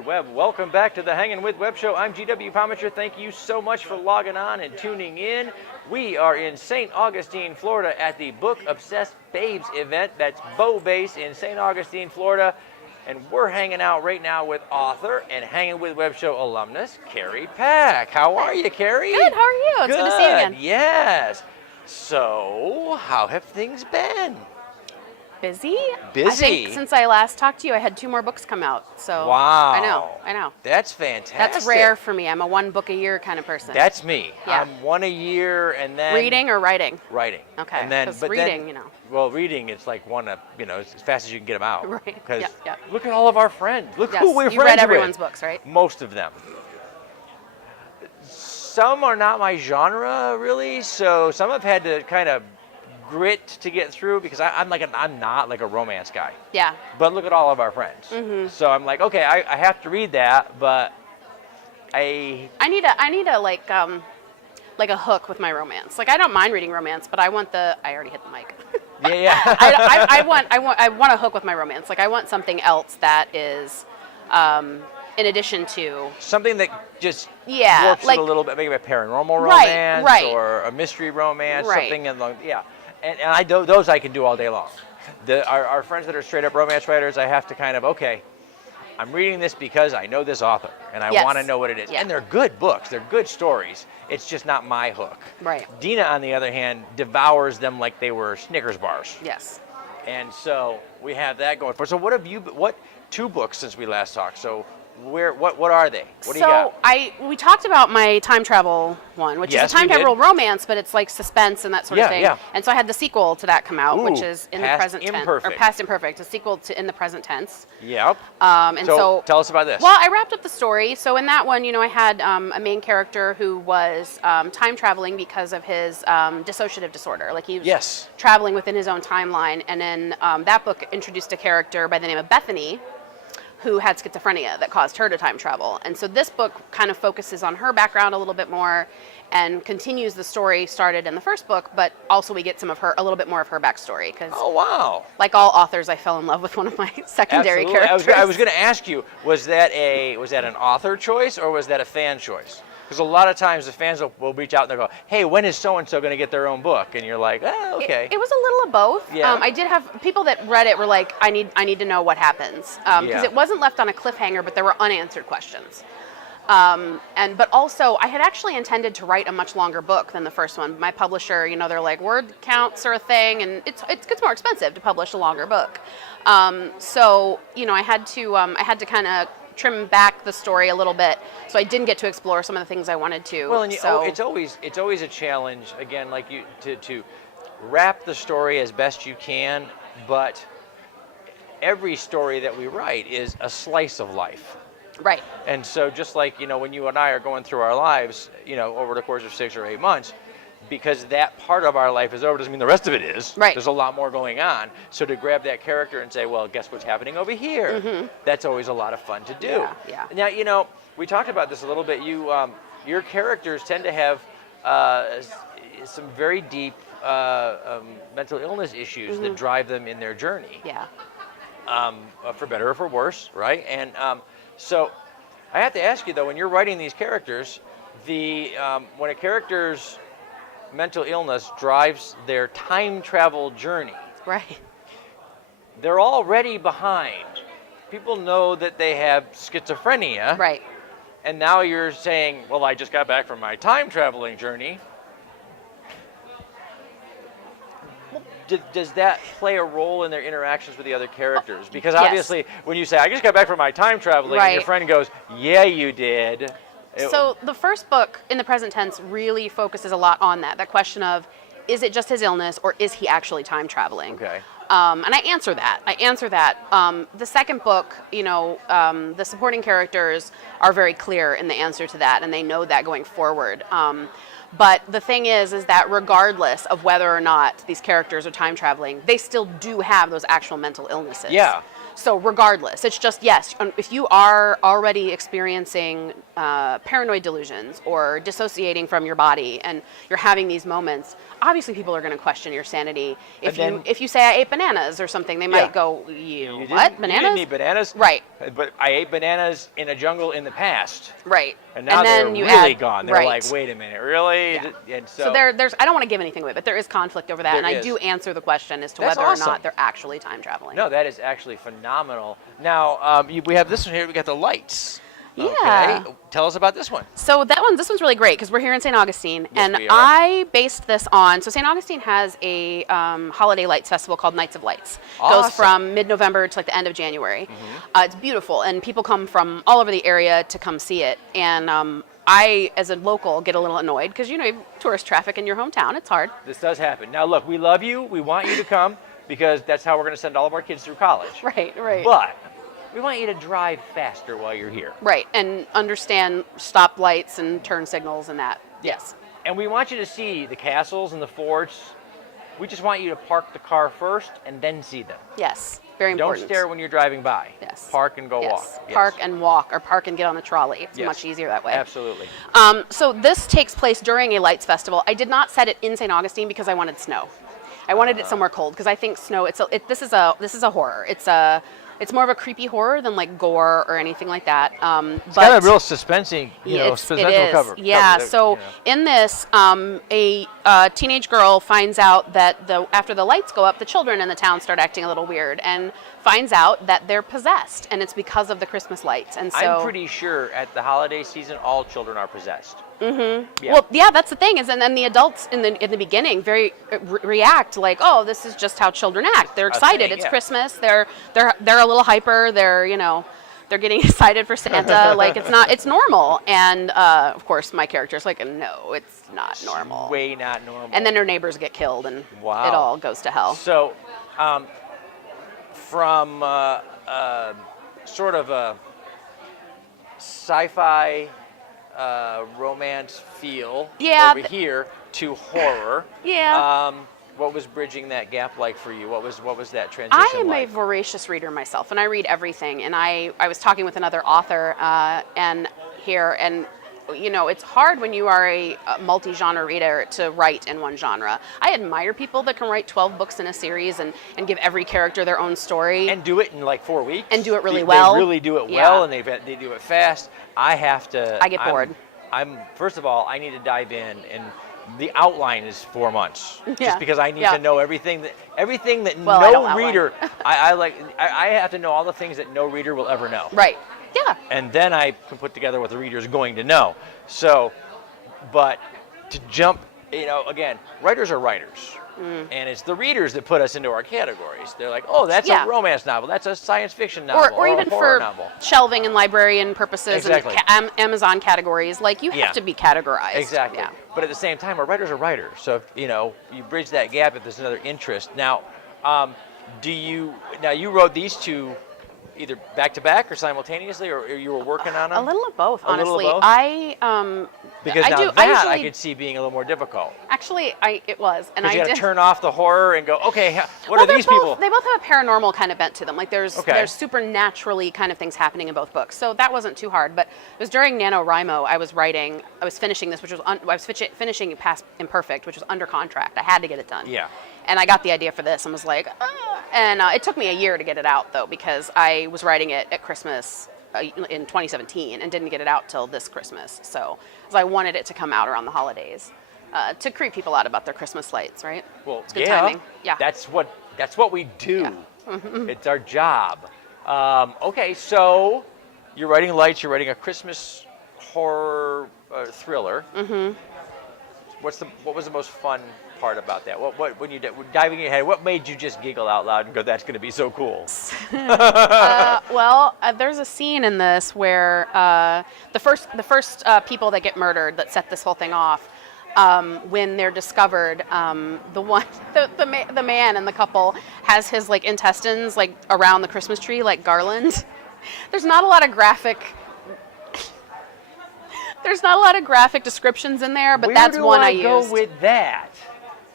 Wide Web. Welcome back to the Hangin With Web Show. I'm GW Pomichter. Thank you so much for logging on and tuning in. We are in St. Augustine, Florida at the Book Obsessed Babes event. That's Bo Base in St. Augustine, Florida. And we're hanging out right now with author and Hangin With Web Show alumnus, Carrie Pack. How are you, Carrie? Good, how are you? It's good to see you again. Yes. So, how have things been? Busy? Busy? I think since I last talked to you, I had 2 more books come out. So wow. I know. That's fantastic. That's rare for me. I'm a 1 book a year kind of person. That's me. Yeah. I'm 1 a year and then... Reading or writing? Writing. Okay, and then, because reading, Well, reading, it's like as fast as you can get them out. Right, Because yeah. look at all of our friends. Look Yes, who we're friends with. you read everyone's books, right? Most of them. Some are not my genre, really, so some have had to kind of grit to get through because I'm not like a romance guy. Yeah. But look at all of our friends. Mm-hmm. So I'm like, okay, I have to read that, but I need a like a hook with my romance. Like I don't mind reading romance, but I already hit the mic. Yeah. I want a hook with my romance. Like I want something else that is in addition to something that just like, it a little bit, maybe a paranormal romance right. or a mystery romance, right. something along, and those I can do all day long. Our friends that are straight up romance writers, I have to kind of, okay, I'm reading this because I know this author and I want to know what it is. Yeah. And they're good books, they're good stories. It's just not my hook. Right. Dina, on the other hand, devours them like they were Snickers bars. Yes. And so we have that going for. So what 2 books since we last talked? So what are they? What do you got? We talked about my time travel one, which is a time travel romance, but it's like suspense and that sort of thing. Yeah. And so I had the sequel to that come out, which is in the present tense, or Past Imperfect, a sequel to in the present tense. Yep. And so tell us about this. Well, I wrapped up the story. So in that one, I had a main character who was time traveling because of his dissociative disorder. Like he was traveling within his own timeline. And then that book introduced a character by the name of Bethany, who had schizophrenia that caused her to time travel. And so this book kind of focuses on her background a little bit more and continues the story started in the first book, but also we get a little bit more of her backstory. Oh, wow. Like all authors, I fell in love with one of my secondary characters. I was going to ask you, was that an author choice or was that a fan choice? Because a lot of times the fans will reach out and they'll go, hey, when is so-and-so going to get their own book? And you're like, okay. It was a little of both. Yeah. I did have people that read it were like, I need to know what happens. Because it wasn't left on a cliffhanger, but there were unanswered questions. But also, I had actually intended to write a much longer book than the first one. My publisher, they're like, word counts are a thing, and it gets more expensive to publish a longer book. So I had to kind of trim back the story a little bit, so I didn't get to explore some of the things I wanted to. Well, and it's always a challenge again, like to wrap the story as best you can, but every story that we write is a slice of life. Right. And so just like, when you and I are going through our lives, over the course of 6 or 8 months, because that part of our life is over doesn't mean the rest of it is. Right. There's a lot more going on. So to grab that character and say, well, guess what's happening over here? That's always a lot of fun to do. Yeah. Now, we talked about this a little bit. Your characters tend to have some very deep mental illness issues that drive them in their journey. Yeah. For better or for worse, right? And so I have to ask you, though, when you're writing these characters, when a character's mental illness drives their time travel journey. Right. They're already behind. People know that they have schizophrenia. Right. And now you're saying, well, I just got back from my time traveling journey. Does that play a role in their interactions with the other characters? Because obviously, when you say, I just got back from my time traveling, and your friend goes, yeah, you did. So the first book, in the present tense, really focuses a lot on that question of, is it just his illness or is he actually time traveling? Okay. And I answer that. The second book, the supporting characters are very clear in the answer to that, and they know that going forward. But the thing is that regardless of whether or not these characters are time traveling, they still do have those actual mental illnesses. Yeah. So regardless, it's just, yes, if you are already experiencing paranoid delusions or dissociating from your body and you're having these moments, obviously people are going to question your sanity. If you say I ate bananas or something, they might go, what? Bananas? You didn't eat bananas? Right. But I ate bananas in a jungle in the past. Right. And now they're really gone. They're like, wait a minute, really? Yeah. And so there's, I don't want to give anything away, but there is conflict over that. And I do answer the question as to whether or not they're actually time traveling. No, that is actually phenomenal. Now, we have this one here. We got the lights. Yeah. Okay. Tell us about this one. So this one's really great because we're here in St. Augustine, and I based this on. So St. Augustine has a holiday lights festival called Nights of Lights. Awesome. Goes from mid-November to like the end of January. It's beautiful, and people come from all over the area to come see it. And I, as a local, get a little annoyed because you have tourist traffic in your hometown. It's hard. This does happen. Now, look, we love you. We want you to come because that's how we're going to send all of our kids through college. Right. But we want you to drive faster while you're here. Right, and understand stoplights and turn signals and that. Yes. And we want you to see the castles and the forts. We just want you to park the car first and then see them. Yes, very important. Don't stare when you're driving by. Yes. Park and go walk. Yes. Park and walk, or park and get on the trolley. It's much easier that way. Absolutely. So this takes place during a lights festival. I did not set it in St. Augustine because I wanted snow. I wanted it somewhere cold because I think snow. This is a horror. It's more of a creepy horror than like gore or anything like that. It's got a real suspensing, suspenseful cover. Yeah. So in this, a teenage girl finds out that after the lights go up, the children in the town start acting a little weird, and finds out that they're possessed, and it's because of the Christmas lights. And so I'm pretty sure at the holiday season, all children are possessed. Mm-hmm. Yeah. Well, yeah, that's the thing is, and then the adults in the beginning react like, oh, this is just how children act. They're excited. It's Christmas. They're a little hyper. They're getting excited for Santa. Like it's normal. And of course, my character's like, no, it's not normal. Way not normal. And then her neighbors get killed, and it all goes to hell. So, from sort of a sci-fi romance feel over here to horror. Yeah. What was bridging that gap like for you? What was that transition I am like? a voracious reader myself, and I read everything. And I was talking with another author and it's hard when you are a multi-genre reader to write in one genre. I admire people that can write 12 books in a series and give every character their own story. And do it in like 4 weeks. And do it really well. They really do it well, and they do it fast. I get bored. First of all, I need to dive in, and the outline is 4 months. Just because I need to know everything that no reader, I have to know all the things that no reader will ever know. Right. Yeah. And then I can put together what the reader is going to know. So, but to jump, again, writers are writers. And it's the readers that put us into our categories. They're like, oh, that's a romance novel. That's a science fiction novel. Or even a horror for novel. Shelving and librarian purposes and Amazon categories. Like, you have to be categorized. Exactly. Yeah. But at the same time, our writers are writers. So, if, you bridge that gap if there's another interest. Now, you wrote these two either back to back or simultaneously, or you were working on them? A little of both, honestly. Because I could see being a little more difficult. Actually, it was, and you got to turn off the horror and go, okay, what are these people? They both have a paranormal kind of bent to them. Like there's supernaturally kind of things happening in both books, so that wasn't too hard. But it was during NaNoWriMo I was finishing this, finishing Past Imperfect, which was under contract. I had to get it done. Yeah. And I got the idea for this and was like, and it took me a year to get it out though, because I was writing it at Christmas in 2017 and didn't get it out till this Christmas. So I wanted it to come out around the holidays to creep people out about their Christmas lights, right? Well, it's good timing. Yeah. That's what we do. Yeah. It's our job. Okay, so you're writing lights. You're writing a Christmas horror thriller. Mm-hmm. What was the most fun part about that? What when you diving in your head, what made you just giggle out loud and go, "That's going to be so cool"? There's a scene in this where the first people that get murdered that set this whole thing off, when they're discovered, the man in the couple has his like intestines like around the Christmas tree like garland. There's not a lot of graphic. There's not a lot of graphic descriptions in there, but that's one I used. Where do I go with that?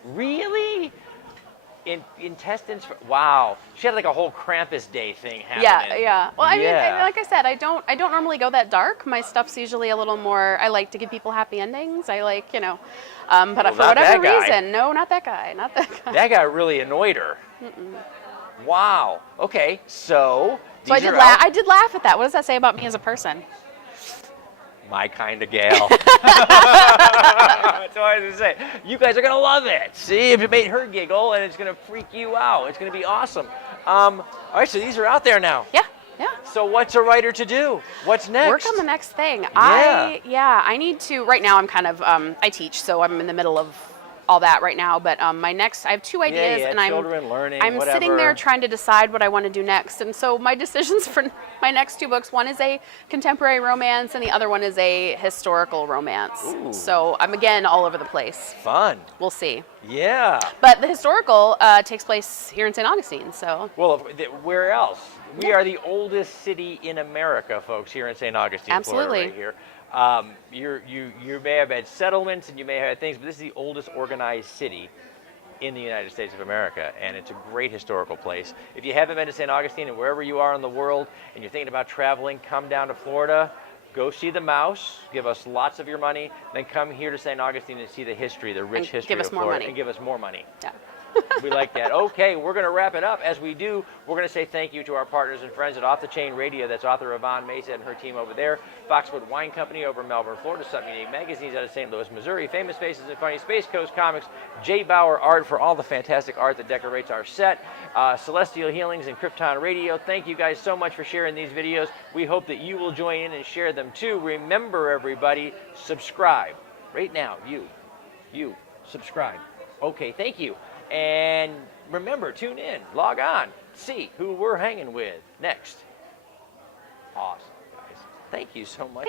Really? Intestines? Wow. She had like a whole Krampus Day thing happening. Yeah. Well, I mean, like I said, I don't normally go that dark. My stuff's usually a little more. I like to give people happy endings. I like, but for whatever reason, no, not that guy. Not that guy. That guy really annoyed her. Mm-mm. Wow. Okay, so So I did laugh at that. What does that say about me as a person? My kind of gal. That's all I was going to say. You guys are going to love it. See, if it made her giggle, and it's going to freak you out. It's going to be awesome. All right, so these are out there now. Yeah. Yeah. So what's a writer to do? What's next? Work on the next thing. Yeah. I need to, right now I'm kind of, I teach, so I'm in the middle of all that right now, but I have 2 ideas, and I'm sitting there trying to decide what I want to do next. And so my decisions for my next 2 books, one is a contemporary romance and the other one is a historical romance. Ooh. So I'm again all over the place. Fun. We'll see. Yeah. But the historical takes place here in St. Augustine, so. Well, where else? We are the oldest city in America, folks, here in St. Augustine, Absolutely. Florida, right here. You may have had settlements and you may have had things, but this is the oldest organized city in the United States of America, and it's a great historical place. If you haven't been to St. Augustine, and wherever you are in the world, and you're thinking about traveling, come down to Florida, go see the mouse, give us lots of your money, then come here to St. Augustine and see the history, the rich history of Florida, and give us more money. Yeah. We like that. Okay, we're going to wrap it up. As we do, we're going to say thank you to our partners and friends at Off the Chain Radio. That's author Yvonne Mesa and her team over there. Foxwood Wine Company over in Melbourne, Florida. Something Unique Magazines out of St. Louis, Missouri. Famous Faces and Funny Space Coast Comics. J. Bauer Art for all the fantastic art that decorates our set. Celestial Healings and Krypton Radio. Thank you guys so much for sharing these videos. We hope that you will join in and share them too. Remember, everybody, subscribe. Right now, you, subscribe. Okay, thank you. And remember, tune in, log on, see who we're hanging with next. Awesome, guys. Thank you so much.